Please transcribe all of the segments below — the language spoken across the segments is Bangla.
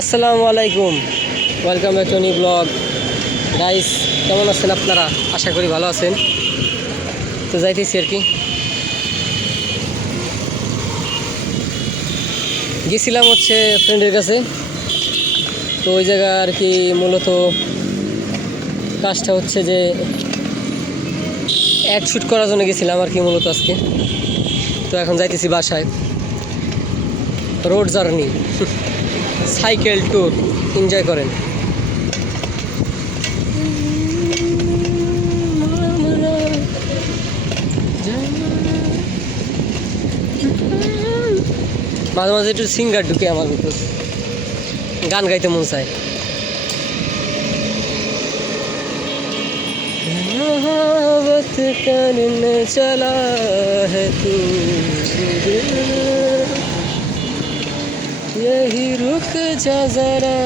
আসসালামু আলাইকুম, welcome back to new blog. Guys, কেমন আছেন আপনারা? আশা করি ভালো আছেন। তো যাইতেছি আর কি, গেছিলাম হচ্ছে ফ্রেন্ডের কাছে। তো ওই জায়গা আর কি মূলত কাজটা হচ্ছে যে অ্যাড শ্যুট করার জন্য গেছিলাম আর কি মূলত আজকে। তো এখন যাইতেছি বাসায়। Road journey, cycle tour, enjoy করেন। মাঝে মাঝে একটু সিঙ্গার ঢুকে আমার ভিতর, গান গাইতে মন চায়। मोहब्बत करने चला है तू, यही रुक जा जरा,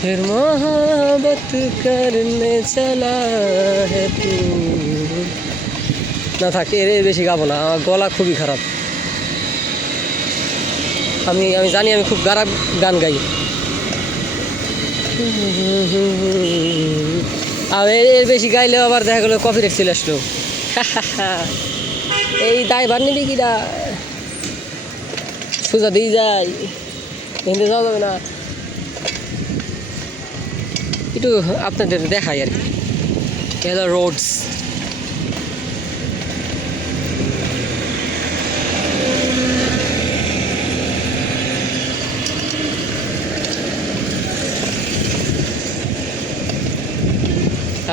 फिर मोहब्बत करने चला है तू। না থাক, এর বেশি গাবো না, আমার গলা খুবই খারাপ। আমি জানি আমি খুব খারাপ গান গাই। আর এর বেশি গাইলেও আবার দেখা গেলো কপিরাইট চলে আসলো। এই দায়ভার নিবি কিনা, সোজা দিয়ে যায়, হিন্দে যাওয়া যাবে না। একটু আপনাদের দেখাই আর কি রোডস।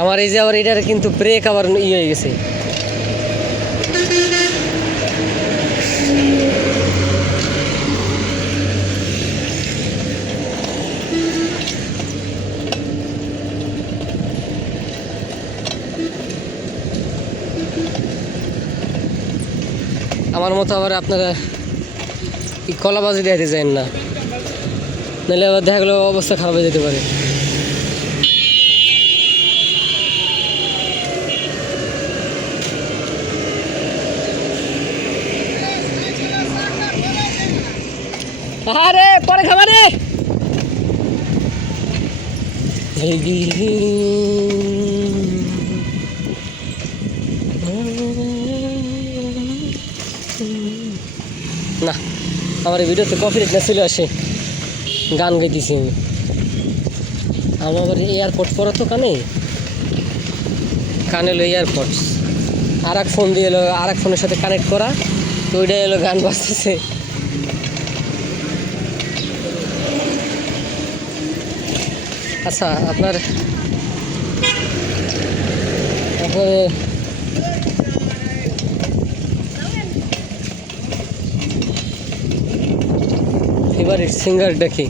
আমার এই যে আবার এটার কিন্তু ব্রেক আবার হয়ে গেছে। আমার মতো আবার আপনারা কলাবাজি দেখাতে চান না, নাহলে আবার দেখা গেলো অবস্থা খারাপ হয়ে যেতে পারে। আরে পরে খাবার রে। না, আমার এই ভিডিওতে কপিরাইট না চলে আসে, গান গাইতেছি আমি। আমার আবার এয়ারপোর্ট পরা তো কানে এলো এয়ারপোর্টস, আর এক ফোন দিয়ে এলো, আর এক ফোনের সাথে কানেক্ট করা, তো ওইটা এলো গান বাজতেছে। আচ্ছা, আপনার ফেভারিট সিঙ্গারটা কি?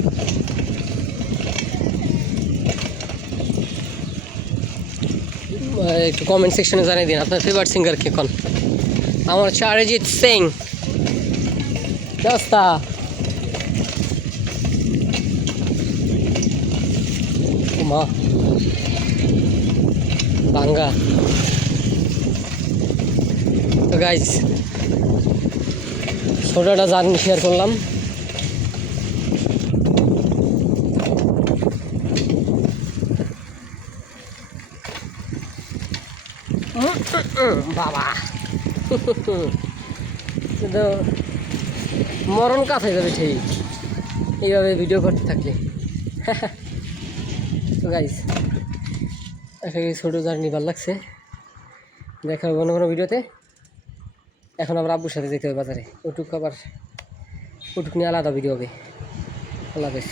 একটু কমেন্ট সেকশনে জানিয়ে দিন আপনার ফেভারিট সিঙ্গার কে কোন। আমার হচ্ছে অরিজিৎ সিং। দোস্তা মা বাঙ্গা। তো গাইজ, ছোটটা জার্নি শেয়ার করলাম। বাবা কিন্তু মরণ কাছে যাবে ঠিক এইভাবে ভিডিও করতে থাকলে। তো গাইজ, আশা করি ছোটো জার্নি ভালো লাগছে। দেখা হবে অন্য কোনো ভিডিওতে। এখন আবার আব্বুর সাথে যেতে হবে বাজারে, ওটুক নিয়ে আলাদা ভিডিও হবে। আল্লাহ হাফেজ।